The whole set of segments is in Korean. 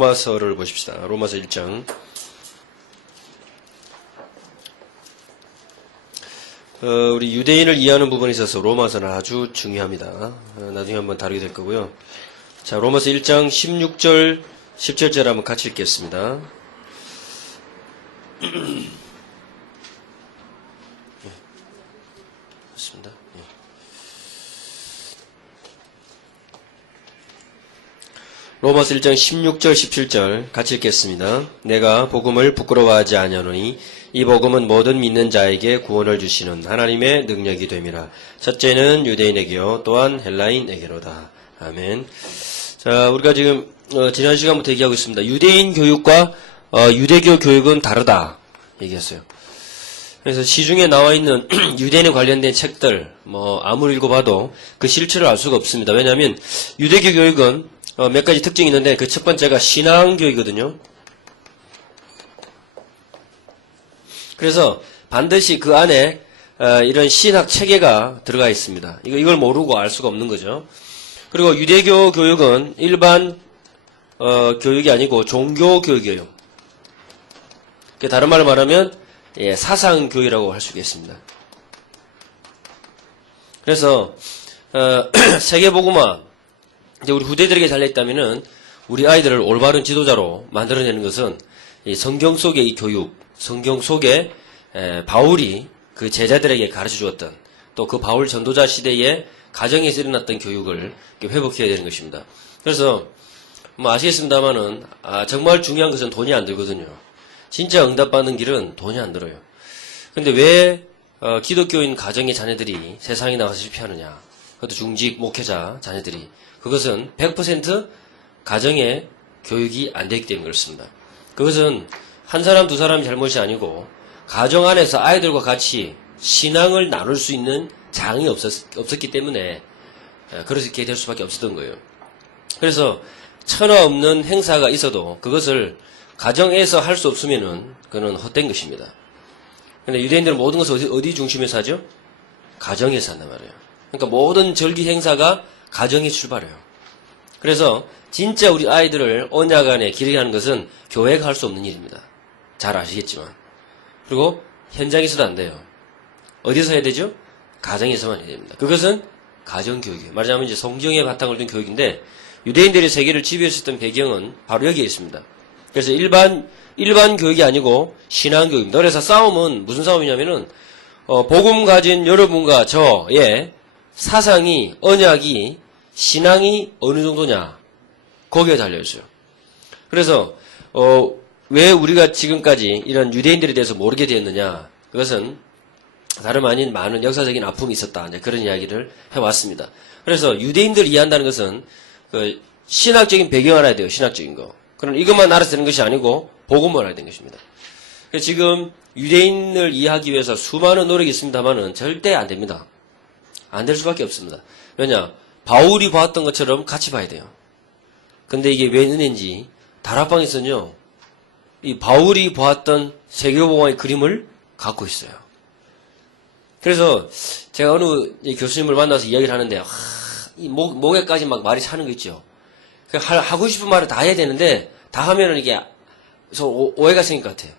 로마서를 보십시다. 로마서 1장. 우리 유대인을 이해하는 부분에 있어서 로마서는 아주 중요합니다. 나중에 한번 다루게 될 거고요. 자, 로마서 1장 16절, 17절 한번 같이 읽겠습니다. 그렇습니다. 로마서 1장 16절, 17절 같이 읽겠습니다. 내가 복음을 부끄러워하지 아니하노니 이 복음은 모든 믿는 자에게 구원을 주시는 하나님의 능력이 됨이라. 첫째는 유대인에게요 또한 헬라인에게로다. 아멘. 자, 우리가 지금 지난 시간부터 얘기하고 있습니다. 유대인 교육과 유대교 교육은 다르다 얘기했어요. 그래서 시중에 나와 있는 유대인에 관련된 책들 아무리 읽어봐도 그 실체를 알 수가 없습니다. 왜냐하면 유대교 교육은 몇 가지 특징이 있는데 그 첫 번째가 신앙교이거든요. 그래서 반드시 그 안에 이런 신학 체계가 들어가 있습니다. 이걸 모르고 알 수가 없는 거죠. 그리고 유대교 교육은 일반 교육이 아니고 종교 교육이에요. 다른 말로 말하면 사상 교육이라고 할 수 있겠습니다. 그래서 세계복음화 이제 우리 후대들에게 달려있다면은 우리 아이들을 올바른 지도자로 만들어내는 것은 이 성경 속의 이 교육, 성경 속에 바울이 그 제자들에게 가르쳐 주었던 또 그 바울 전도자 시대에 가정에서 일어났던 교육을 회복해야 되는 것입니다. 그래서 아시겠습니다만은 정말 중요한 것은 돈이 안 들거든요. 진짜 응답받는 길은 돈이 안 들어요. 근데 왜 기독교인 가정의 자녀들이 세상에 나가서 실패하느냐? 그것도 중직 목회자 자녀들이 그것은 100% 가정의 교육이 안 되기 때문에 그렇습니다. 그것은 한 사람 두 사람의 잘못이 아니고 가정 안에서 아이들과 같이 신앙을 나눌 수 있는 장이 없었기 때문에 그렇게 될 수밖에 없었던 거예요. 그래서 천하 없는 행사가 있어도 그것을 가정에서 할 수 없으면은 그건 헛된 것입니다. 근데 유대인들은 모든 것을 어디 중심에서 하죠? 가정에서 한단 말이에요. 그러니까 모든 절기 행사가 가정이 출발해요. 그래서 진짜 우리 아이들을 언약 안에 기르게 하는 것은 교회가 할 수 없는 일입니다. 잘 아시겠지만. 그리고 현장에서도 안 돼요. 어디서 해야 되죠? 가정에서만 해야 됩니다. 그것은 가정교육이에요. 말하자면 이제 성경의 바탕을 둔 교육인데 유대인들이 세계를 지배했었던 배경은 바로 여기에 있습니다. 그래서 일반 교육이 아니고 신앙교육입니다. 그래서 싸움은 무슨 싸움이냐면은 복음 가진 여러분과 저의 사상이, 언약이, 신앙이 어느 정도냐 거기에 달려있어요. 그래서 왜 우리가 지금까지 이런 유대인들에 대해서 모르게 되었느냐, 그것은 다름 아닌 많은 역사적인 아픔이 있었다, 이제 그런 이야기를 해왔습니다. 그래서 유대인들을 이해한다는 것은 그 신학적인 배경을 알아야 돼요. 신학적인 거. 그럼 이것만 알아서 되는 것이 아니고 복음을 알아야 되는 것입니다. 그래서 지금 유대인을 이해하기 위해서 수많은 노력이 있습니다만은 절대 안 됩니다. 안 될 수밖에 없습니다. 왜냐? 바울이 봤던 것처럼 같이 봐야 돼요. 근데 이게 왜 은혜인지 다락방에서는요, 이 바울이 보았던 세계복음화의 그림을 갖고 있어요. 그래서 제가 어느 교수님을 만나서 이야기를 하는데 이 목에까지 막 말이 차는 거 있죠. 하고 싶은 말을 다 해야 되는데 다 하면은 이게 오해가 생길 것 같아요.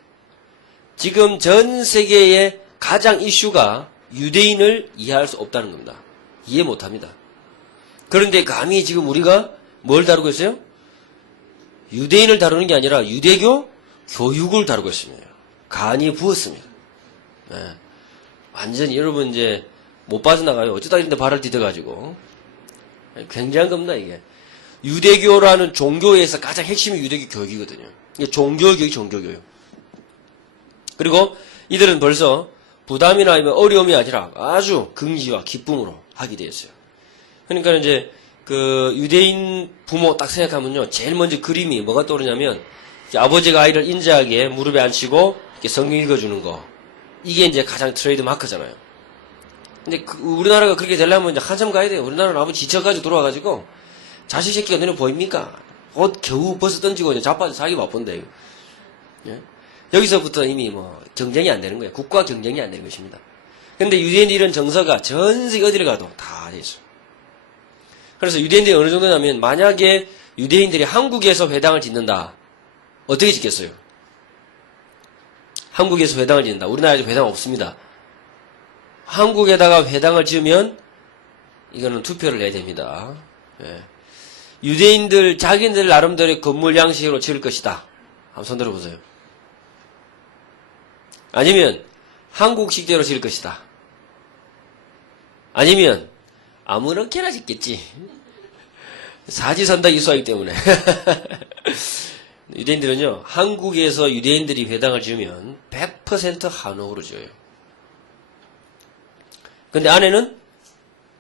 지금 전 세계의 가장 이슈가 유대인을 이해할 수 없다는 겁니다. 이해 못합니다. 그런데 감히 지금 우리가 뭘 다루고 있어요? 유대인을 다루는 게 아니라 유대교 교육을 다루고 있습니다. 간이 부었습니다. 네. 완전히 여러분 이제 못 빠져나가요. 어쩌다 이런데 발을 디뎌가지고. 굉장한 겁니다, 이게. 유대교라는 종교에서 가장 핵심이 유대교 교육이거든요. 이게 종교교육. 그리고 이들은 벌써 부담이나 아니면 어려움이 아니라 아주 긍지와 기쁨으로 하게 되었어요. 그러니까 이제 그 유대인 부모 딱 생각하면요, 제일 먼저 그림이 뭐가 떠오르냐면 아버지가 아이를 인자하게 무릎에 앉히고 이렇게 성경 읽어주는 거, 이게 이제 가장 트레이드 마크잖아요. 근데 우리나라가 그렇게 되려면 이제 한참 가야 돼요. 우리나라는 아버지 지쳐가지고 돌아와가지고 자식 새끼가 너네 보입니까? 옷 겨우 벗어 던지고 이제 자빠져 자기 바쁜데. 예? 여기서부터 이미 경쟁이 안 되는 거예요. 국가 경쟁이 안 되는 것입니다. 근데 유대인들 이런 정서가 전 세계 어디를 가도 다 돼 있어요. 그래서 유대인들이 어느 정도냐면 만약에 유대인들이 한국에서 회당을 짓는다. 어떻게 짓겠어요? 한국에서 회당을 짓는다. 우리나라에 회당 없습니다. 한국에다가 회당을 지으면 이거는 투표를 내야 됩니다. 예. 유대인들 자기들 나름대로의 건물 양식으로 지을 것이다. 한번 손 들어보세요. 아니면 한국식대로 지을 것이다. 아니면 아무렇게나 짓겠지. 사지선다 이수하기 때문에. 유대인들은요, 한국에서 유대인들이 회당을 지으면 100% 한옥으로 지어요. 근데 안에는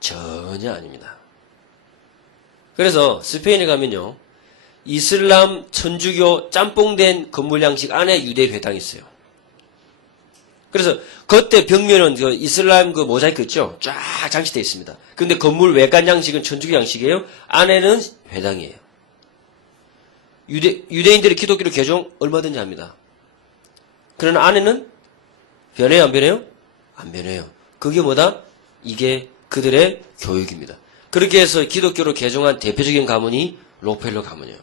전혀 아닙니다. 그래서 스페인에 가면요, 이슬람 천주교 짬뽕된 건물 양식 안에 유대 회당이 있어요. 그래서 겉에 벽면은 그 이슬람 그 모자이크 있죠? 쫙 장식되어 있습니다. 근데 건물 외관 양식은 천주교 양식이에요. 안에는 회당이에요. 유대인들이 기독교로 개종 얼마든지 합니다. 그러나 안에는 변해요, 안 변해요? 안 변해요. 그게 뭐다? 이게 그들의 교육입니다. 그렇게 해서 기독교로 개종한 대표적인 가문이 록펠러 가문이에요.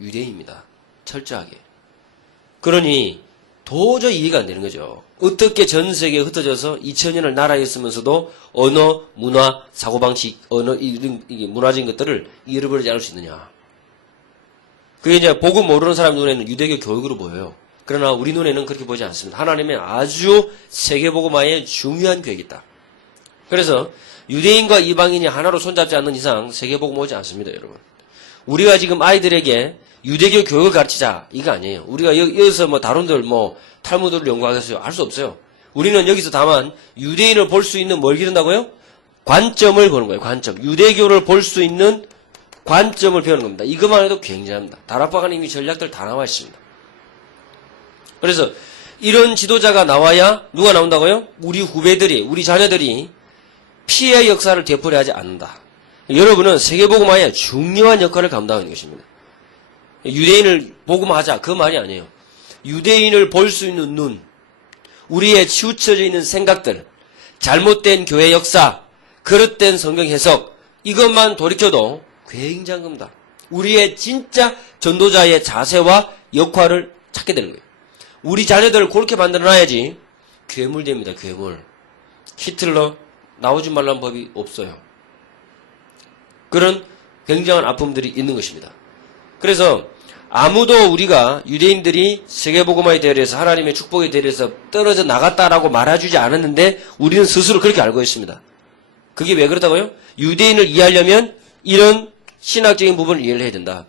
유대인입니다. 철저하게. 그러니 도저히 이해가 안 되는 거죠. 어떻게 전 세계에 흩어져서 2000년을 나라에 있으면서도 언어, 문화, 사고방식, 이게 문화적인 것들을 잃어버리지 않을 수 있느냐. 그게 이제 복음 모르는 사람 눈에는 유대교 교육으로 보여요. 그러나 우리 눈에는 그렇게 보지 않습니다. 하나님의 아주 세계복음화에 중요한 계획이 있다. 그래서 유대인과 이방인이 하나로 손잡지 않는 이상 세계복음 오지 않습니다, 여러분. 우리가 지금 아이들에게 유대교 교육을 가르치자, 이거 아니에요. 우리가 여기서 뭐 다른들 탈무드를 연구하겠어요? 할 수 없어요. 우리는 여기서 다만 유대인을 볼 수 있는 뭘 기른다고요? 관점을 보는 거예요, 관점. 유대교를 볼 수 있는 관점을 배우는 겁니다. 이것만 해도 굉장합니다. 다락방안 이미 전략들 다 나와 있습니다. 그래서 이런 지도자가 나와야 누가 나온다고요? 우리 후배들이, 우리 자녀들이 피해의 역사를 되풀이하지 않는다. 여러분은 세계복음화에 중요한 역할을 감당하는 것입니다. 유대인을 복음화하자, 그 말이 아니에요. 유대인을 볼 수 있는 눈, 우리의 치우쳐져 있는 생각들, 잘못된 교회 역사, 그릇된 성경 해석, 이것만 돌이켜도 굉장한 겁니다. 우리의 진짜 전도자의 자세와 역할을 찾게 되는 거예요. 우리 자녀들을 그렇게 만들어놔야지 괴물됩니다. 괴물. 히틀러 나오지 말라는 법이 없어요. 그런 굉장한 아픔들이 있는 것입니다. 그래서 아무도 우리가 유대인들이 세계복음화의 대열에서 하나님의 축복의 대열에서 떨어져 나갔다라고 말해주지 않았는데 우리는 스스로 그렇게 알고 있습니다. 그게 왜 그렇다고요? 유대인을 이해하려면 이런 신학적인 부분을 이해를 해야 된다.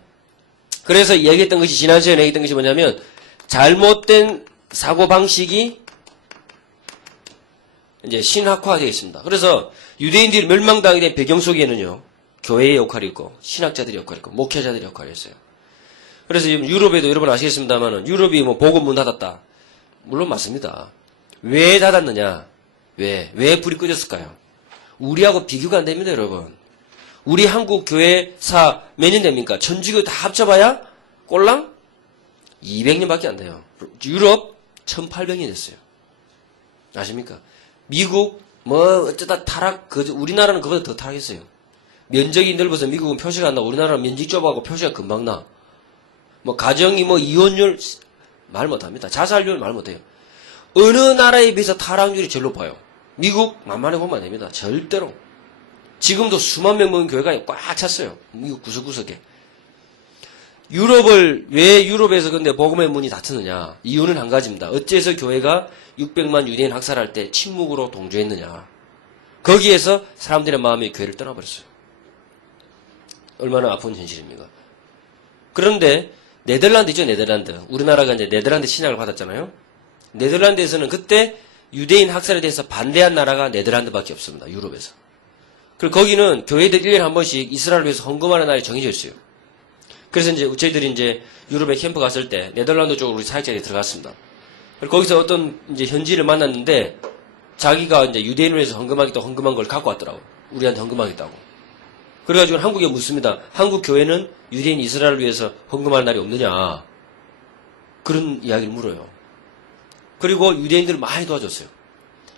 그래서 얘기했던 것이 지난 시간에 얘기했던 것이 뭐냐면 잘못된 사고방식이 이제 신학화되어 있습니다. 그래서 유대인들이 멸망당하게 된 배경 속에는요, 교회의 역할이 있고, 신학자들의 역할이 있고, 목회자들의 역할이 있어요. 그래서 지금 유럽에도 여러분 아시겠습니다만, 유럽이 뭐 복음 문 닫았다. 물론 맞습니다. 왜 닫았느냐? 왜 불이 꺼졌을까요? 우리하고 비교가 안 됩니다, 여러분. 우리 한국 교회사 몇 년 됩니까? 천주교 다 합쳐봐야 꼴랑 200년밖에 안 돼요. 유럽 1800년 됐어요. 아십니까? 미국 뭐 어쩌다 타락, 우리나라는 그보다 더 타락했어요. 면적이 넓어서 미국은 표시가 안 나고 우리나라는 면적 좁아하고 표시가 금방 나. 뭐 가정이 뭐 이혼율 말 못합니다. 자살률 말 못해요. 어느 나라에 비해서 타락률이 제일 높아요. 미국 만만해 보면 안 됩니다. 절대로. 지금도 수만 명 모인 교회가 꽉 찼어요. 미국 구석구석에. 왜 유럽에서 근데 복음의 문이 닫혔느냐? 이유는 한 가지입니다. 어째서 교회가 600만 유대인 학살할 때 침묵으로 동조했느냐? 거기에서 사람들의 마음이 교회를 떠나버렸어요. 얼마나 아픈 현실입니까? 그런데 네덜란드죠, 네덜란드. 우리나라가 이제 네덜란드 신약을 받았잖아요. 네덜란드에서는 그때 유대인 학살에 대해서 반대한 나라가 네덜란드밖에 없습니다. 유럽에서. 그리고 거기는 교회들 1년에 한 번씩 이스라엘을 위해서 헌금하는 날이 정해져 있어요. 그래서 이제 저희들이 이제 유럽에 캠프 갔을 때 네덜란드 쪽으로 우리 사역자들이 들어갔습니다. 그리고 거기서 어떤 이제 현지인을 만났는데 자기가 이제 유대인을 위해서 헌금하겠다고 헌금한 걸 갖고 왔더라고. 우리한테 헌금하겠다고. 그래가지고 한국에 묻습니다. 한국 교회는 유대인 이스라엘을 위해서 헌금할 날이 없느냐. 그런 이야기를 물어요. 그리고 유대인들을 많이 도와줬어요.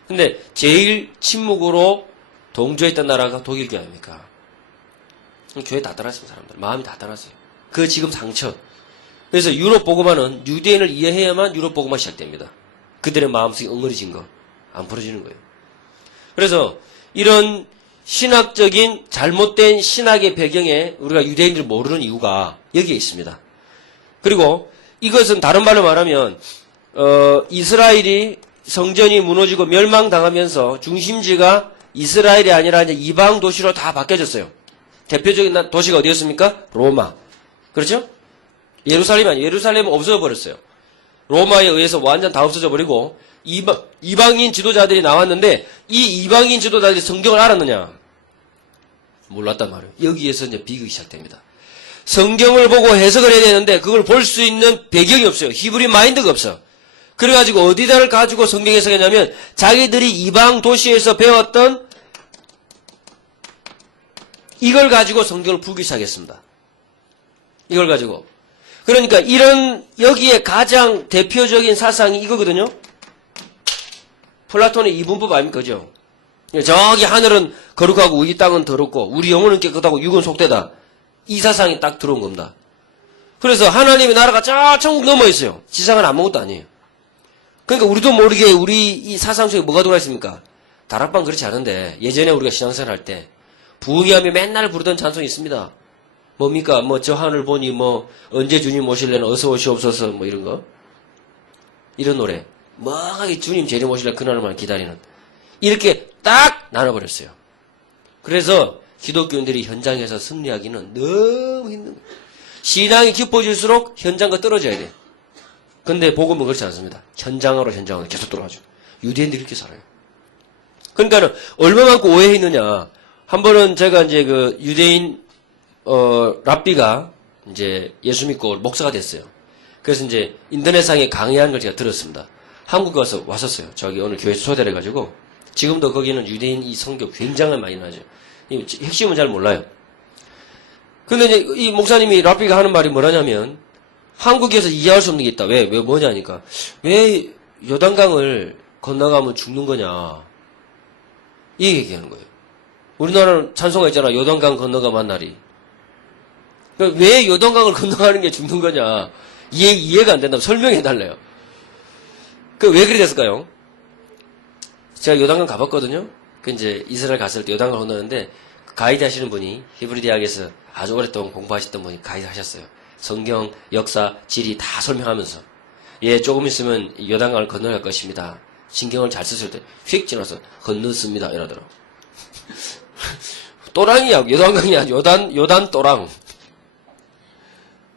근데 제일 침묵으로 동조했던 나라가 독일교 아닙니까? 교회 다 떠났습니다, 사람들. 마음이 다 떠났어요. 그 지금 상처. 그래서 유럽 복음화는 유대인을 이해해야만 유럽 복음화 시작됩니다. 그들의 마음속에 엉거리진 거. 안 풀어지는 거예요. 그래서 이런 신학적인 잘못된 신학의 배경에 우리가 유대인들을 모르는 이유가 여기에 있습니다. 그리고 이것은 다른 말로 말하면 이스라엘이 성전이 무너지고 멸망당하면서 중심지가 이스라엘이 아니라 이제 이방 도시로 다 바뀌어졌어요. 대표적인 도시가 어디였습니까? 로마. 그렇죠? 예루살렘이 아니에요. 예루살렘은 없어져 버렸어요. 로마에 의해서 완전 다 없어져 버리고 이방인 지도자들이 나왔는데 이 이방인 지도자들이 성경을 알았느냐? 몰랐단 말이에요. 여기에서 이제 비극이 시작됩니다. 성경을 보고 해석을 해야 되는데 그걸 볼 수 있는 배경이 없어요. 히브리 마인드가 없어. 그래가지고 어디다를 가지고 성경 해석했냐면 자기들이 이방 도시에서 배웠던 이걸 가지고 성경을 풀기 시작했습니다. 이걸 가지고. 그러니까 이런 여기에 가장 대표적인 사상이 이거거든요. 플라톤의 이분법 아닙니까? 그죠? 저기 하늘은 거룩하고 이 땅은 더럽고 우리 영혼은 깨끗하고 육은 속되다. 이 사상이 딱 들어온 겁니다. 그래서 하나님의 나라가 저 천국 넘어 있어요. 지상은 아무것도 아니에요. 그러니까 우리도 모르게 우리 이 사상 속에 뭐가 들어가 있습니까? 다락방 그렇지 않은데 예전에 우리가 신앙생활 할 때 부흥회하며 맨날 부르던 찬송이 있습니다. 뭡니까? 뭐 저 하늘 보니 뭐 언제 주님 오실래는 어서 오시옵소서 뭐 이런 거. 이런 노래. 뭐하게 주님 재림 오실래 그날만 기다리는. 이렇게 딱 나눠버렸어요. 그래서 기독교인들이 현장에서 승리하기는 너무 힘든 거예요. 신앙이 깊어질수록 현장과 떨어져야 돼. 근데 복음은 그렇지 않습니다. 현장으로 계속 돌아가죠. 유대인들이 이렇게 살아요. 그러니까는 얼마만큼 오해했느냐. 한 번은 제가 이제 그 유대인 랍비가 이제 예수 믿고 목사가 됐어요. 그래서 이제 인터넷상에 강의하는 걸 제가 들었습니다. 한국에 왔었어요. 저기 오늘 교회 초대를 해가지고 지금도 거기는 유대인 이 선교 굉장히 많이 나죠. 핵심은 잘 몰라요. 근데 이제 이 목사님이 랍비가 하는 말이 뭐라냐면 한국에서 이해할 수 없는 게 있다. 왜 뭐냐니까 왜 요단강을 건너가면 죽는 거냐 이 얘기하는 거예요. 우리나라는 찬송가 있잖아. 요단강 건너가 만나리. 그러니까 왜 요단강을 건너가는 게 죽는 거냐 이해가 안 된다면 설명해 달래요. 왜 그래 됐을까요? 제가 요단강 가봤거든요. 이제 이스라엘 갔을 때 요단강 건너는데 가이드 하시는 분이 히브리 대학에서 아주 오랫동안 공부하셨던 분이 가이드 하셨어요. 성경, 역사, 지리 다 설명하면서 조금 있으면 요단강을 건너갈 것입니다. 신경을 잘 쓰실 때 휙 지나서 건넜습니다. 이러더라고. 또랑이야. 요단강이 아니야. 요단 또랑.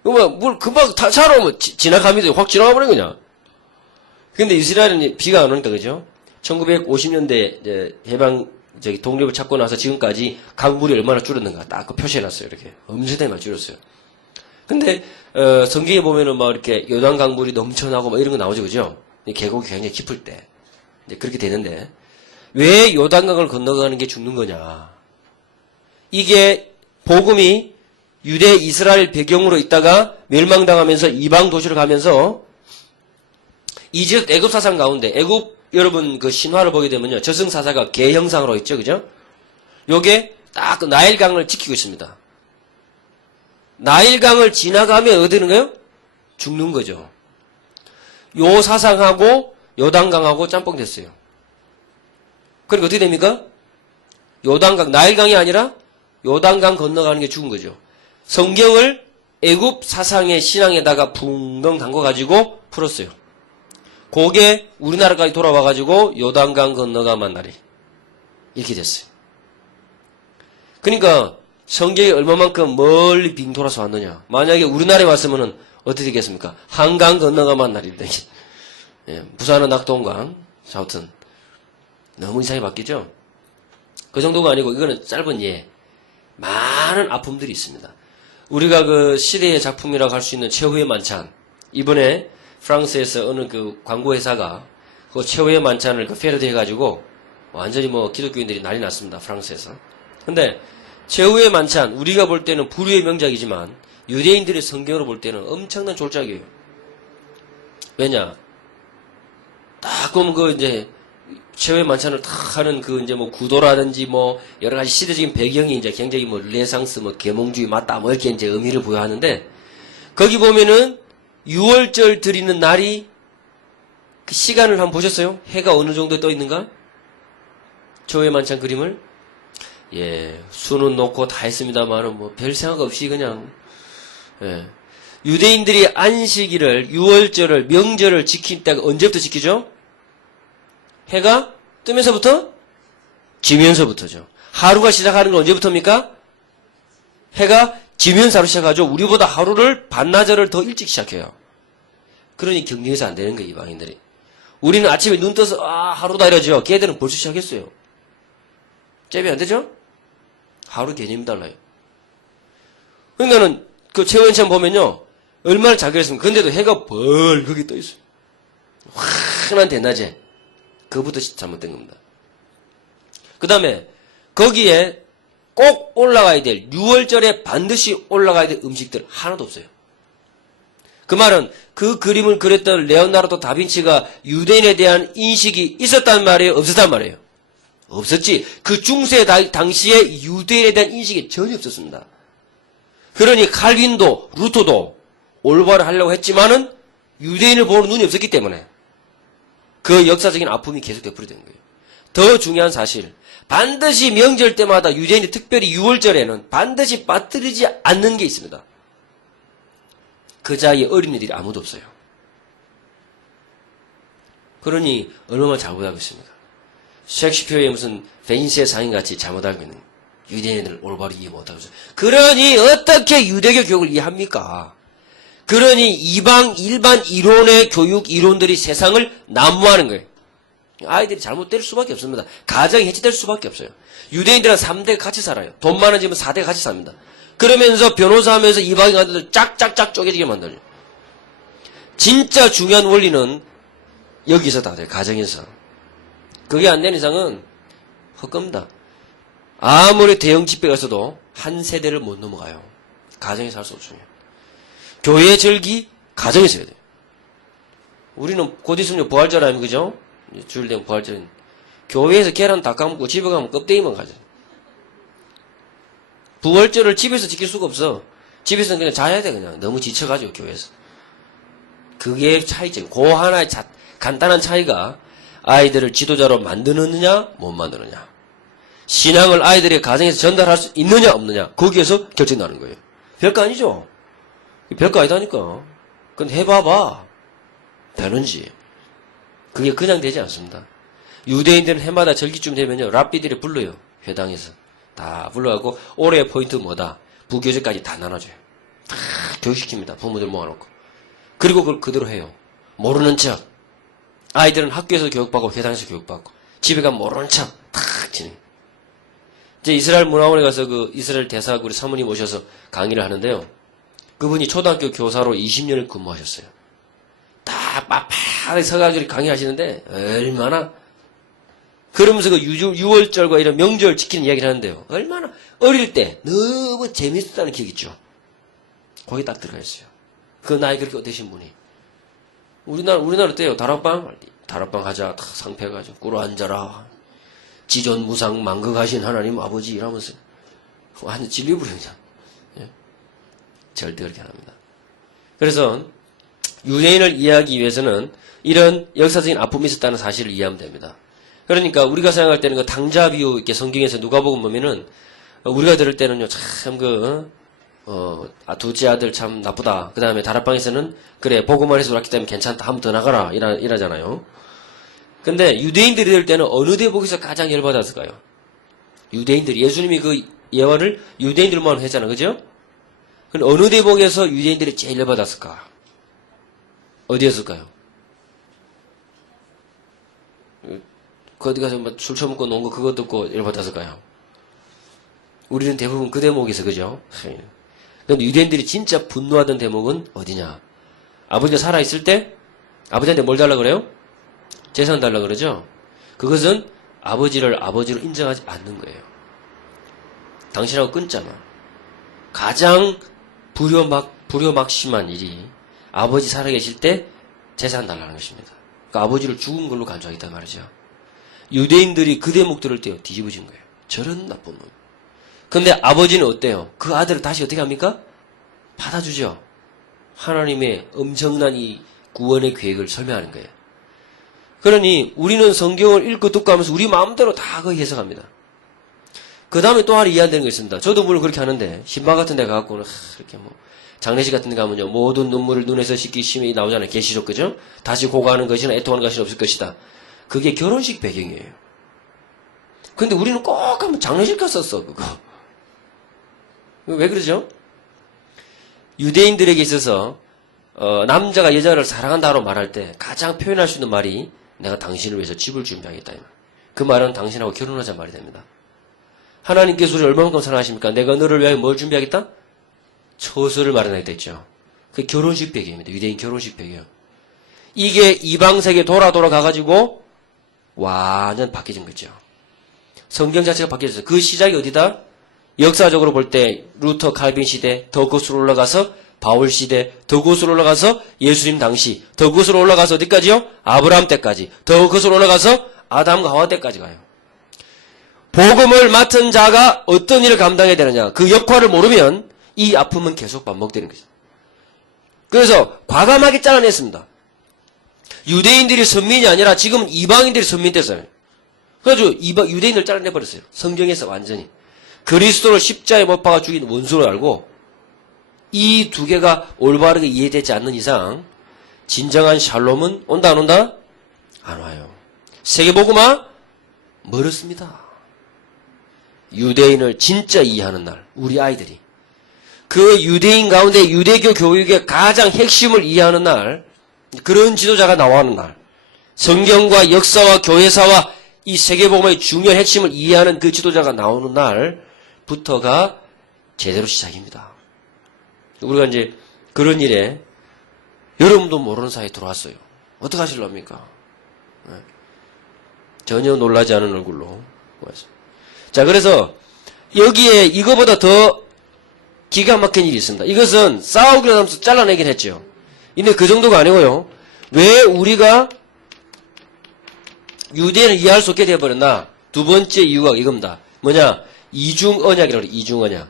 물 금방 차로 오면 지나갑니다. 확 지나가 버린 거냐. 근데 이스라엘은 비가 안 오니까 그죠? 1950년대 이제 독립을 찾고 나서 지금까지 강물이 얼마나 줄었는가 딱 그 표시해놨어요. 이렇게 엄청나게 많이 줄었어요. 근데 성경에 보면은 막 이렇게 요단 강물이 넘쳐나고 막 이런 거 나오죠, 그죠? 계곡이 굉장히 깊을 때 이제 그렇게 되는데 왜 요단강을 건너가는 게 죽는 거냐? 이게 복음이 유대 이스라엘 배경으로 있다가 멸망당하면서 이방 도시로 가면서 이제 애굽 사상 가운데 애굽 여러분 그 신화를 보게 되면요 저승사자가 개 형상으로 있죠, 그죠? 요게 딱 그 나일강을 지키고 있습니다. 나일강을 지나가면 어디 되는 거예요? 죽는 거죠. 요 사상하고 요단강하고 짬뽕 됐어요. 그러니까 어떻게 됩니까? 요단강, 나일강이 아니라 요단강 건너가는 게 죽은 거죠. 성경을 애굽 사상의 신앙에다가 붕덩 담궈가지고 풀었어요. 그게 우리나라까지 돌아와가지고 요단강 건너가 만나리. 이렇게 됐어요. 그러니까 성경이 얼마만큼 멀리 빙 돌아서 왔느냐. 만약에 우리나라에 왔으면은 어떻게 되겠습니까? 한강 건너가 만나리. 부산은 낙동강. 자, 아무튼 너무 이상하게 바뀌죠? 그 정도가 아니고 이거는 짧은 많은 아픔들이 있습니다. 우리가 그 시대의 작품이라고 할 수 있는 최후의 만찬. 이번에 프랑스에서 어느 그 광고회사가 그 최후의 만찬을 그 패러디 해가지고 완전히 뭐 기독교인들이 난리 났습니다. 프랑스에서. 근데 최후의 만찬, 우리가 볼 때는 불후의 명작이지만 유대인들이 성경으로 볼 때는 엄청난 졸작이에요. 왜냐? 딱 보면 그 이제 최후의 만찬을 탁 하는 그 이제 뭐 구도라든지 뭐 여러 가지 시대적인 배경이 이제 굉장히 뭐 르네상스 뭐 계몽주의 맞다 뭐 이렇게 이제 의미를 부여하는데 거기 보면은 6월절 드리는 날이 그 시간을 한번 보셨어요? 해가 어느 정도 떠 있는가? 최후의 만찬 그림을 예 수는 놓고 다 했습니다만은 뭐 별 생각 없이 그냥 예. 유대인들이 안식일을 6월절을 명절을 지킬 때가 언제부터 지키죠? 해가 뜨면서부터? 지면서부터죠. 하루가 시작하는 건 언제부터입니까? 해가 지면서 하루 시작하죠. 우리보다 하루를 반나절을 더 일찍 시작해요. 그러니 경쟁해서 안 되는 거예요, 이방인들이. 우리는 아침에 눈 떠서 하루다 이러죠. 걔들은 벌써 시작했어요. 잽이 안 되죠? 하루 개념이 달라요. 그러니까는 그 최원천 보면요. 얼마나 잘 그렸습니까? 근데도 해가 벌겋게 떠 있어요. 환한 대낮에. 그부터 잘못된 겁니다. 그 다음에 거기에 꼭 올라가야 될 6월절에 반드시 올라가야 될 음식들 하나도 없어요. 그 말은 그 그림을 그렸던 레오나르도 다빈치가 유대인에 대한 인식이 있었단 말이에요? 없었단 말이에요? 없었지. 그 중세 당시에 유대인에 대한 인식이 전혀 없었습니다. 그러니 칼빈도 루터도 올바로 하려고 했지만은 유대인을 보는 눈이 없었기 때문에 그 역사적인 아픔이 계속 되풀이된 거예요. 더 중요한 사실, 반드시 명절 때마다 유대인이 특별히 6월절에는 반드시 빠뜨리지 않는 게 있습니다. 그 자리에 어린이들이 아무도 없어요. 그러니 얼마나 잘못하고 있습니까? 셰익스피어의 무슨 벤시의 상인같이 잘못하고 있는 유대인을 올바로 이해 못하고 있어요. 그러니 어떻게 유대교 교육을 이해합니까? 그러니 이방 일반 이론의 교육 이론들이 세상을 난무하는 거예요. 아이들이 잘못될 수밖에 없습니다. 가정이 해체될 수밖에 없어요. 유대인들은 3대가 같이 살아요. 돈 많아지면 4대가 같이 삽니다. 그러면서 변호사하면서 이방인 아들들 짝짝짝 쪼개지게 만들어요. 진짜 중요한 원리는 여기서 다 돼요. 가정에서. 그게 안 되는 이상은 헛겁니다. 아무리 대형 집회가 있어도 한 세대를 못 넘어가요. 가정에서 할 수 없어요. 교회의 절기 가정에서 해야 돼요. 우리는 곧 있으면 부활절 아니면 그죠? 주일 되면 부활절. 교회에서 계란 다 까먹고 집에 가면 껍데기만 가져. 부활절을 집에서 지킬 수가 없어. 집에서는 그냥 자야 돼 그냥. 너무 지쳐가지고 교회에서. 그게 차이점. 그 하나의 간단한 차이가 아이들을 지도자로 만드느냐 못 만드느냐. 신앙을 아이들의 가정에서 전달할 수 있느냐 없느냐. 거기에서 결정나는 거예요. 별거 아니죠? 별거 아니다니까. 그건 해봐봐. 되는지. 그게 그냥 되지 않습니다. 유대인들은 해마다 절기쯤 되면요. 랍비들이 불러요. 회당에서. 다 불러가고 올해의 포인트 뭐다. 부교재까지 다 나눠줘요. 다 교육시킵니다. 부모들 모아놓고. 그리고 그걸 그대로 해요. 모르는 척. 아이들은 학교에서 교육받고 회당에서 교육받고 집에 가면 모르는 척 탁 지내. 이제 이스라엘 문화원에 가서 그 이스라엘 대사 우리 사모님 오셔서 강의를 하는데요. 그분이 초등학교 교사로 20년을 근무하셨어요. 다 빳빳하게 서가지고 강의하시는데 얼마나 그러면서 그 6월절과 이런 명절 지키는 이야기를 하는데요. 얼마나 어릴 때 너무 재밌었다는 기억이 있죠. 거기 딱 들어가 있어요. 그 나이 그렇게 어되신 분이. 우리나라 어때요? 다락방 하자. 다 상패가지고 꿇어 앉아라. 지존무상 만극하신 하나님 아버지 이러면서 완전 진리부립니다. 예? 절대 그렇게 안 합니다. 그래서 유대인을 이해하기 위해서는 이런 역사적인 아픔이 있었다는 사실을 이해하면 됩니다. 그러니까 우리가 생각할 때는 그 당자 비유 이렇게 성경에서 누가복음 보면은 우리가 들을 때는요 참 둘째 아들 참 나쁘다. 그 다음에 다락방에서는 그래 복음을 해서 왔기 때문에 괜찮다. 한 번 더 나가라 이러잖아요. 근데 유대인들이 들을 때는 어느 대목에서 가장 열받았을까요? 유대인들이 예수님이 그 예화를 유대인들만 했잖아요. 그죠? 그럼 어느 대목에서 유대인들이 제일 열받았을까? 어디였을까요? 그 어디 가서 술 처먹고 논 거 그거 듣고 열받았을까요? 우리는 대부분 그 대목에서 그죠? 그런데 유대인들이 진짜 분노하던 대목은 어디냐? 아버지가 살아있을 때 아버지한테 뭘 달라 그래요? 재산 달라 그러죠? 그것은 아버지를 아버지로 인정하지 않는 거예요. 당신하고 끊잖아. 가장 불효막심한 일이 아버지 살아계실 때 재산 달라는 것입니다. 그러니까 아버지를 죽은 걸로 간주하겠단 말이죠. 유대인들이 그 대목 들을 때 뒤집어진 거예요. 저런 나쁜 놈. 근데 아버지는 어때요? 그 아들을 다시 어떻게 합니까? 받아주죠. 하나님의 엄청난 이 구원의 계획을 설명하는 거예요. 그러니 우리는 성경을 읽고 듣고 하면서 우리 마음대로 다 거의 해석합니다. 그 다음에 또 하나 이해되는 게 있습니다. 저도 물론 그렇게 하는데 신방 같은 데 가갖고는 이렇게 뭐 장례식 같은 데 가면요 모든 눈물을 눈에서 씻기 심히 나오잖아요. 계시록 그죠? 다시 고가하는 것이나 애통하는 것이 없을 것이다. 그게 결혼식 배경이에요. 근데 우리는 꼭 한번 장례식 갔었어 그거. 왜 그러죠? 유대인들에게 있어서 남자가 여자를 사랑한다고 말할 때 가장 표현할 수 있는 말이 내가 당신을 위해서 집을 준비하겠다. 그 말은 당신하고 결혼하자 말이 됩니다. 하나님께서 우리를 얼마만큼 사랑하십니까? 내가 너를 위하여 뭘 준비하겠다? 처소를 마련하겠다 했죠. 그 결혼식 배경입니다. 유대인 결혼식 배경. 이게 이방세계 돌아가가지고 완전 바뀌어진 거죠. 성경 자체가 바뀌어졌어요. 그 시작이 어디다? 역사적으로 볼 때 루터 칼빈 시대, 더 곳으로 올라가서 바울 시대, 더 곳으로 올라가서 예수님 당시, 더 곳으로 올라가서 어디까지요? 아브라함 때까지, 더 곳으로 올라가서 아담과 하와 때까지 가요. 복음을 맡은 자가 어떤 일을 감당해야 되느냐. 그 역할을 모르면 이 아픔은 계속 반복되는 거죠. 그래서 과감하게 잘라냈습니다. 유대인들이 선민이 아니라 지금 이방인들이 선민됐어요. 그래가지고 유대인을 잘라내버렸어요. 성경에서 완전히. 그리스도를 십자에 못 박아 죽인 원수로 알고 이 두 개가 올바르게 이해되지 않는 이상 진정한 샬롬은 온다 안 온다? 안 와요. 세계복음화 멀었습니다. 유대인을 진짜 이해하는 날, 우리 아이들이 그 유대인 가운데 유대교 교육의 가장 핵심을 이해하는 날, 그런 지도자가 나와는 날, 성경과 역사와 교회사와 이 세계복음의 중요한 핵심을 이해하는 그 지도자가 나오는 날부터가 제대로 시작입니다. 우리가 이제 그런 일에 여러분도 모르는 사이에 들어왔어요. 어떻게 하실랍니까? 네. 전혀 놀라지 않은 얼굴로. 자, 그래서 여기에 이거보다 더 기가 막힌 일이 있습니다. 이것은 싸우기로 하면서 잘라내긴 했죠. 근데 그 정도가 아니고요. 왜 우리가 유대인을 이해할 수 없게 되어버렸나? 두 번째 이유가 이겁니다. 뭐냐? 이중언약이라고 그래요. 이중언약.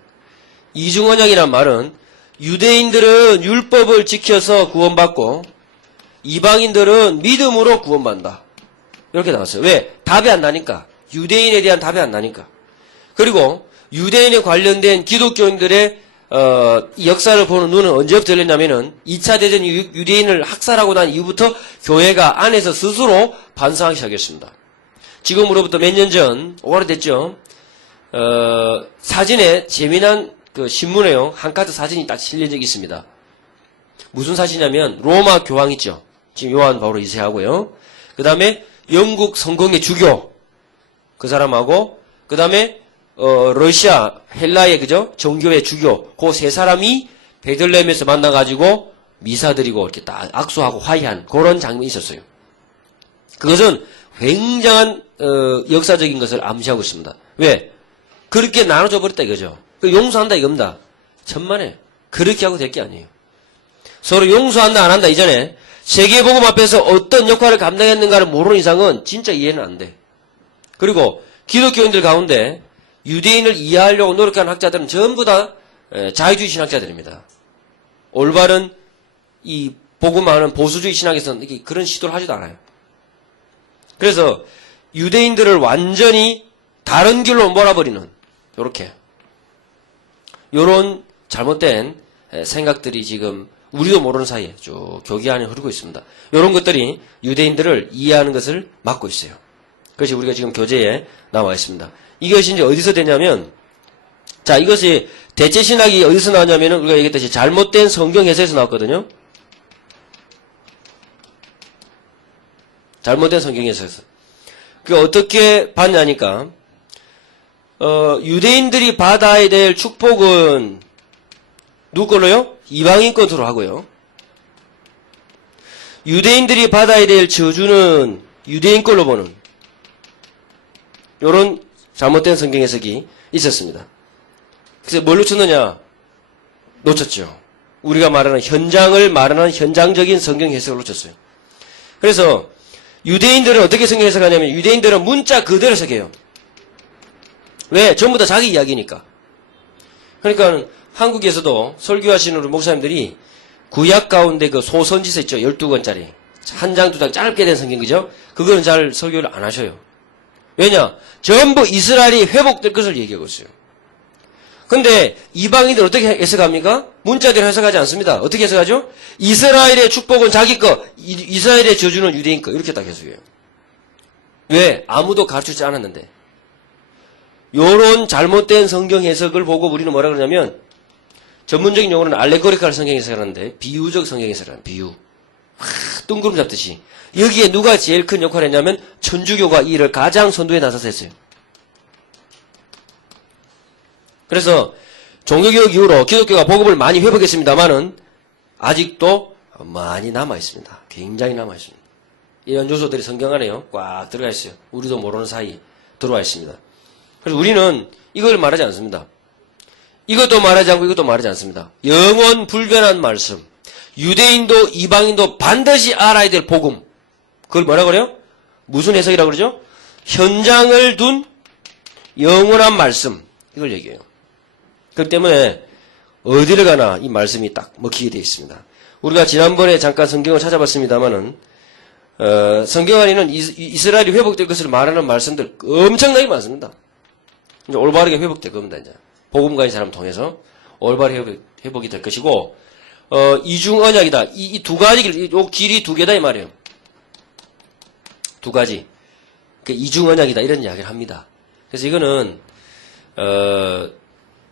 이중언약이란 말은 유대인들은 율법을 지켜서 구원받고 이방인들은 믿음으로 구원받는다. 이렇게 나왔어요. 왜? 답이 안 나니까. 유대인에 대한 답이 안 나니까. 그리고 유대인에 관련된 기독교인들의 역사를 보는 눈은 언제부터 열렸냐면은 2차 대전 유대인을 학살하고 난 이후부터 교회가 안에서 스스로 반성하기 시작했습니다. 지금으로부터 몇 년 전, 오래됐죠. 사진에 재미난 그 신문에요. 한 카드 사진이 딱 실린 적이 있습니다. 무슨 사진이냐면 로마 교황 있죠. 지금 요한 바오로 2세하고요. 그 다음에 영국 성공의 주교 그 사람하고 그 다음에 러시아 헬라의 그죠 정교회 주교 그 세 사람이 베들레헴에서 만나가지고 미사 드리고 이렇게 딱 악수하고 화해한 그런 장면이 있었어요. 그것은 굉장한 역사적인 것을 암시하고 있습니다. 왜? 그렇게 나눠줘 버렸다 이거죠. 용서한다 이겁니다. 천만에 그렇게 하고 될 게 아니에요. 서로 용서한다 안 한다 이전에 세계복음 앞에서 어떤 역할을 감당했는가를 모르는 이상은 진짜 이해는 안 돼. 그리고 기독교인들 가운데 유대인을 이해하려고 노력하는 학자들은 전부 다 자유주의 신학자들입니다. 올바른 이 복음하는 보수주의 신학에서는 그런 시도를 하지도 않아요. 그래서 유대인들을 완전히 다른 길로 몰아버리는 요런 잘못된 생각들이 지금 우리도 모르는 사이에 쭉 교계 안에 흐르고 있습니다. 이런 것들이 유대인들을 이해하는 것을 막고 있어요. 그것이 우리가 지금 교재에 나와 있습니다. 이것이 이제 어디서 되냐면, 자, 이것이 대체 신학이 어디서 나왔냐면은 우리가 얘기했듯이 잘못된 성경 해석에서 나왔거든요. 잘못된 성경 해석에서. 그 어떻게 봤냐니까, 유대인들이 받아야 될 축복은 누구 걸로요? 이방인 것으로 하고요. 유대인들이 받아야 될 저주는 유대인 걸로 보는 요런 잘못된 성경 해석이 있었습니다. 그래서 뭘 놓쳤느냐? 놓쳤죠. 우리가 말하는 현장을 말하는 현장적인 성경 해석을 놓쳤어요. 그래서 유대인들은 어떻게 성경 해석하냐면 유대인들은 문자 그대로 해석해요. 왜? 전부 다 자기 이야기니까. 그러니까 한국에서도 설교하시는 우리 목사님들이 구약 가운데 그 소선지서 있죠. 12권짜리. 한 장, 두 장 짧게 된 성경, 그죠? 그거는 잘 설교를 안 하셔요. 왜냐? 전부 이스라엘이 회복될 것을 얘기하고 있어요. 근데 이방인들 어떻게 해석합니까? 문자대로 해석하지 않습니다. 어떻게 해석하죠? 이스라엘의 축복은 자기 거, 이스라엘의 저주는 유대인 거. 이렇게 딱 해석해요. 왜? 아무도 가르치지 않았는데. 요런 잘못된 성경 해석을 보고 우리는 뭐라 그러냐면 전문적인 용어는 알레고리칼 성경 해석하는데 비유적 성경 해석하는 비유. 뜬구름 잡듯이. 여기에 누가 제일 큰 역할을 했냐면 천주교가 이 일을 가장 선두에 나서서 했어요. 그래서 종교개혁 이후로 기독교가 복음을 많이 회복했습니다만은 아직도 많이 남아있습니다. 굉장히 남아있습니다. 이런 요소들이 성경 안에요. 꽉 들어가 있어요. 우리도 모르는 사이 들어와 있습니다. 그래서 우리는 이걸 말하지 않습니다. 이것도 말하지 않고 이것도 말하지 않습니다. 영원 불변한 말씀. 유대인도 이방인도 반드시 알아야 될 복음. 그걸 뭐라 그래요? 무슨 해석이라고 그러죠? 현장을 둔 영원한 말씀. 이걸 얘기해요. 그렇기 때문에 어디를 가나 이 말씀이 딱 먹히게 되어 있습니다. 우리가 지난번에 잠깐 성경을 찾아봤습니다만은 성경 안에는 이스라엘이 회복될 것을 말하는 말씀들 엄청나게 많습니다. 이제 올바르게 회복될 겁니다. 이제 복음가의 사람 통해서 올바르게 회복이 될 것이고 이중 언약이다. 이 두 가지 길이 두 개다 이 말이에요. 두 가지. 이중 언약이다 이런 이야기를 합니다. 그래서 이거는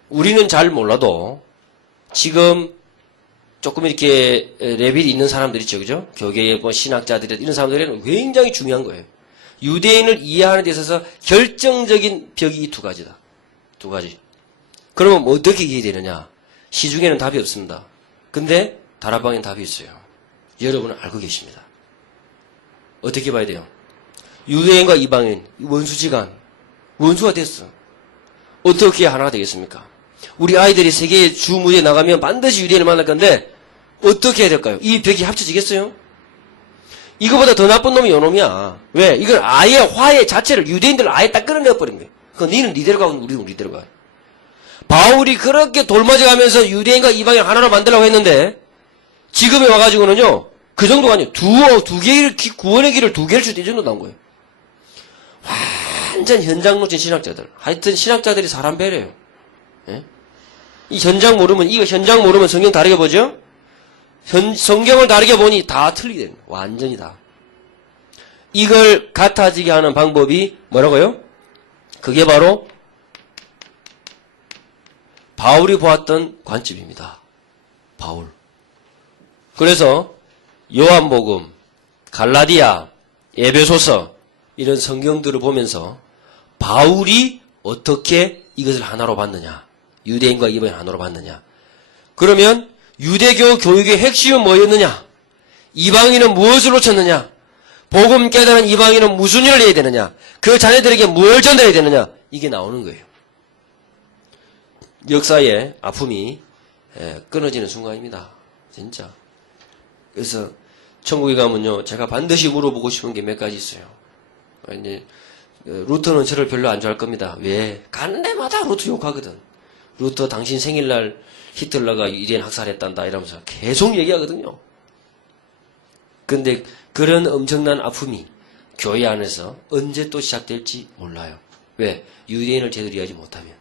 우리는 잘 몰라도 지금 조금 이렇게 레벨이 있는 사람들 있죠, 그죠? 교계의 뭐 신학자들 이런 사람들에는 굉장히 중요한 거예요. 유대인을 이해하는 데 있어서 결정적인 벽이 이 두 가지다. 두 가지. 그러면 뭐 어떻게 이해되느냐? 시중에는 답이 없습니다. 근데 다락방에는 답이 있어요. 여러분은 알고 계십니다. 어떻게 봐야 돼요? 유대인과 이방인, 원수지간, 원수가 됐어. 어떻게 하나가 되겠습니까? 우리 아이들이 세계의 주 무대에 나가면 반드시 유대인을 만날 건데 어떻게 해야 될까요? 이 벽이 합쳐지겠어요? 이거보다 더 나쁜 놈이 요놈이야. 왜? 이건 아예 화해 자체를 유대인들을 아예 딱 끊어내버린 거예요. 그건 니는 니대로 가고 우리는 우리대로 가. 바울이 그렇게 돌맞아가면서 유대인과 이방인 하나로 만들려고 했는데 지금에 와가지고는요 그 정도가 아니에요. 두 개의 구원의 길을 두 개를 줄 때 이 정도 나온 거예요. 완전 현장 놓친 신학자들. 하여튼 신학자들이 사람 배려요. 예? 이 현장 모르면 성경 다르게 보죠? 성경을 다르게 보니 다 틀리게 되는 거예요. 완전히 다. 이걸 같아지게 하는 방법이 뭐라고요? 그게 바로 바울이 보았던 관점입니다. 바울. 그래서 요한복음, 갈라디아, 에베소서 이런 성경들을 보면서 바울이 어떻게 이것을 하나로 봤느냐. 유대인과 이방인 하나로 봤느냐. 그러면 유대교 교육의 핵심은 뭐였느냐? 이방인은 무엇을 놓쳤느냐? 복음 깨달은 이방인은 무슨 일을 해야 되느냐? 그 자녀들에게 뭘 전달해야 되느냐? 이게 나오는 거예요. 역사의 아픔이 끊어지는 순간입니다. 진짜. 그래서 천국에 가면요, 제가 반드시 물어보고 싶은 게 몇 가지 있어요. 이제 루터는 저를 별로 안 좋아할 겁니다. 왜? 가는 데마다 루터 욕하거든. 루터 당신 생일날 히틀러가 유대인 학살했단다 이러면서 계속 얘기하거든요. 근데 그런 엄청난 아픔이 교회 안에서 언제 또 시작될지 몰라요. 왜? 유대인을 제대로 이해하지 못하면.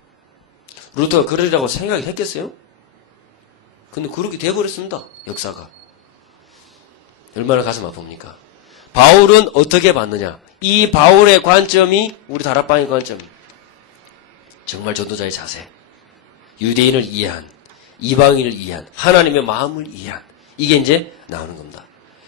루터가 그러리라고 생각했겠어요? 근데 그렇게 돼버렸습니다. 역사가. 얼마나 가슴 아픕니까? 바울은 어떻게 봤느냐? 이 바울의 관점이 우리 다락방의 관점. 정말 전도자의 자세. 유대인을 이해한, 이방인을 이해한, 하나님의 마음을 이해한. 이게 이제 나오는 겁니다.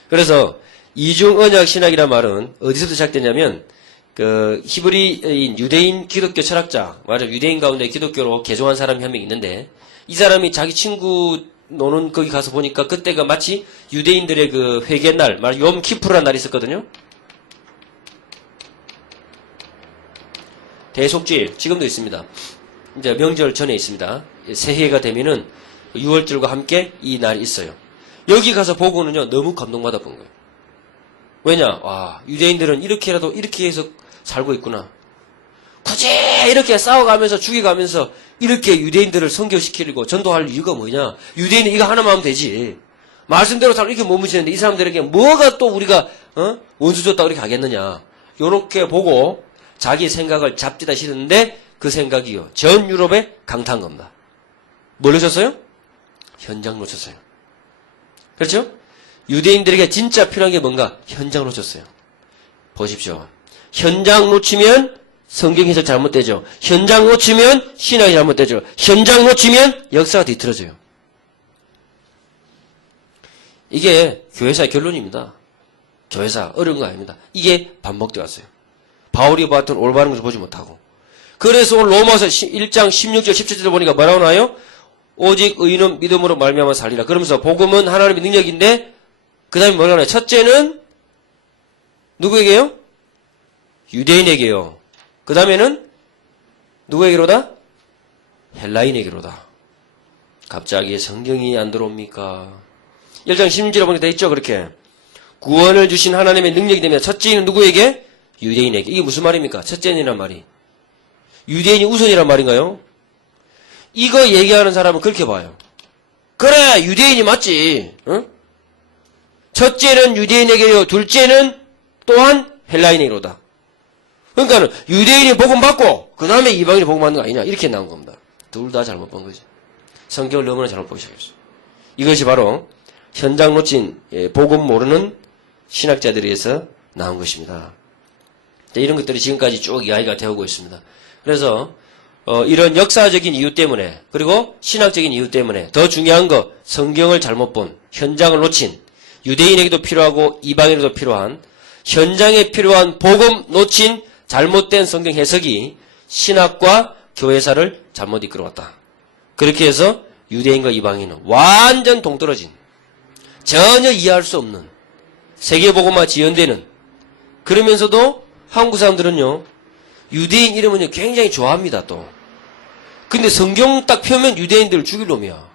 그래서 이중 언약 신학이란 말은 어디서부터 시작되냐면 그 히브리인 유대인 기독교 철학자, 맞아 유대인 가운데 기독교로 개종한 사람이 한 명 있는데 이 사람이 자기 친구 노는 거기 가서 보니까 그때가 마치 유대인들의 그 회개날, 말 욤 키푸르라는 날이 있었거든요. 대속죄일 지금도 있습니다. 이제 명절 전에 있습니다. 새해가 되면은 6월절과 함께 이 날이 있어요. 여기 가서 보고는요 너무 감동받아 본 거예요. 왜냐? 와, 유대인들은 이렇게라도 이렇게 해서 살고 있구나. 굳이 이렇게 싸워가면서 죽여가면서 이렇게 유대인들을 성교시키려고 전도할 이유가 뭐냐? 유대인은 이거 하나만 하면 되지. 말씀대로 잘 이렇게 머무시는데 이 사람들에게 뭐가 또 우리가 원수 줬다고 이렇게 하겠느냐? 요렇게 보고 자기 생각을 잡지다 싫었는데 그 생각이요. 전 유럽에 강타한 겁니다. 뭘 놓쳤어요? 현장 놓쳤어요. 그렇죠? 유대인들에게 진짜 필요한 게 뭔가? 현장 놓쳤어요. 보십시오. 현장 놓치면 성경 해석 잘못되죠. 현장 놓치면 신학이 잘못되죠. 현장 놓치면 역사가 뒤틀어져요. 이게 교회사의 결론입니다. 교회사 어려운 거 아닙니다. 이게 반복되어 왔어요. 바울이 보았던 올바른 것을 보지 못하고. 그래서 오늘 로마서 1장 16절 17절 보니까 뭐라고 나와요? 오직 의인은 믿음으로 말미암아 살리라. 그러면서 복음은 하나님의 능력인데 그 다음에 뭐라고 나와요? 첫째는 누구에게요? 유대인에게요. 그 다음에는 누구에게로다? 헬라인에게로다. 갑자기 성경이 안 들어옵니까? 1장 16절에 보니까 돼 있죠? 그렇게. 구원을 주신 하나님의 능력이 되면 첫째는 누구에게? 유대인에게. 이게 무슨 말입니까? 첫째이란 말이. 유대인이 우선이란 말인가요? 이거 얘기하는 사람은 그렇게 봐요. 그래, 유대인이 맞지. 응? 첫째는 유대인에게요. 둘째는 또한 헬라인에게로다. 그러니까는 유대인이 복음 받고 그 다음에 이방인이 복음 받는 거 아니냐 이렇게 나온 겁니다. 둘 다 잘못 본 거지. 성경을 너무나 잘못 보기 시작했어요. 이것이 바로 현장 놓친 복음 모르는 신학자들에 의해서 나온 것입니다. 이런 것들이 지금까지 쭉 이야기가 되어오고 있습니다. 그래서 이런 역사적인 이유 때문에 그리고 신학적인 이유 때문에 더 중요한 거 성경을 잘못 본 현장을 놓친 유대인에게도 필요하고 이방인에게도 필요한 현장에 필요한 복음 놓친 잘못된 성경 해석이 신학과 교회사를 잘못 이끌어왔다. 그렇게 해서 유대인과 이방인은 완전 동떨어진 전혀 이해할 수 없는 세계복음화 지연되는 그러면서도 한국 사람들은요 유대인 이름은요 굉장히 좋아합니다 또. 근데 성경 딱 펴면 유대인들을 죽일 놈이야.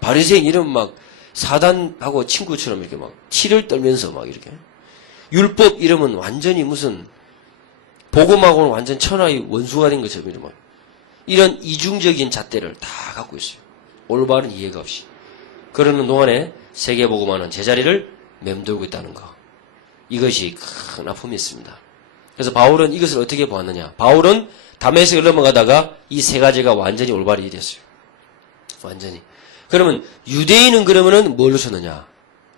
바리새인 이름 막 사단하고 친구처럼 이렇게 막 치를 떨면서 막 이렇게 율법 이름은 완전히 무슨 복음하고는 완전 천하의 원수가 된 것처럼 이런 이중적인 잣대를 다 갖고 있어요. 올바른 이해가 없이. 그러는 동안에 세계복음화는 제자리를 맴돌고 있다는 거. 이것이 큰 아픔이 있습니다. 그래서 바울은 이것을 어떻게 보았느냐. 바울은 다메섹을 넘어가다가 이 세 가지가 완전히 올바르게 됐어요. 완전히. 그러면 유대인은 그러면은 뭘 놓쳤느냐.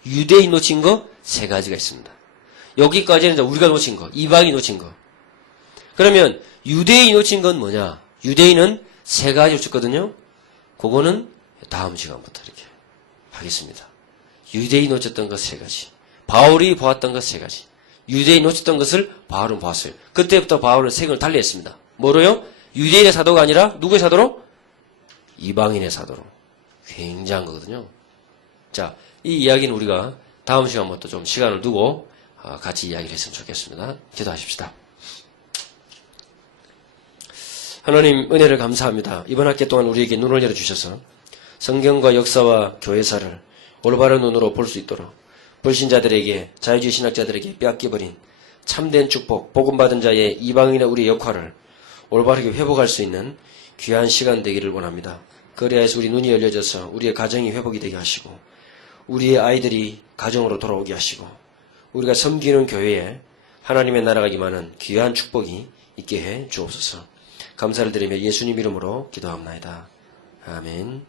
유대인 놓친 거 세 가지가 있습니다. 여기까지는 우리가 놓친 거, 이방이 놓친 거. 그러면 유대인이 놓친 건 뭐냐? 유대인은 세 가지 놓쳤거든요. 그거는 다음 시간부터 이렇게 하겠습니다. 유대인이 놓쳤던 것 세 가지. 바울이 보았던 것 세 가지. 유대인이 놓쳤던 것을 바울은 보았어요. 그때부터 바울은 세금을 달리했습니다. 뭐로요? 유대인의 사도가 아니라 누구의 사도로? 이방인의 사도로. 굉장한 거거든요. 자, 이 이야기는 우리가 다음 시간부터 좀 시간을 두고 같이 이야기를 했으면 좋겠습니다. 기도하십시다. 하나님 은혜를 감사합니다. 이번 학기 동안 우리에게 눈을 열어주셔서 성경과 역사와 교회사를 올바른 눈으로 볼 수 있도록 불신자들에게 자유주의 신학자들에게 빼앗겨버린 참된 축복, 복음받은 자의 이방인의 우리의 역할을 올바르게 회복할 수 있는 귀한 시간 되기를 원합니다. 그리하여서 우리 눈이 열려져서 우리의 가정이 회복이 되게 하시고 우리의 아이들이 가정으로 돌아오게 하시고 우리가 섬기는 교회에 하나님의 나라가 임하는 귀한 축복이 있게 해 주옵소서. 감사를 드리며 예수님 이름으로 기도합나이다. 아멘.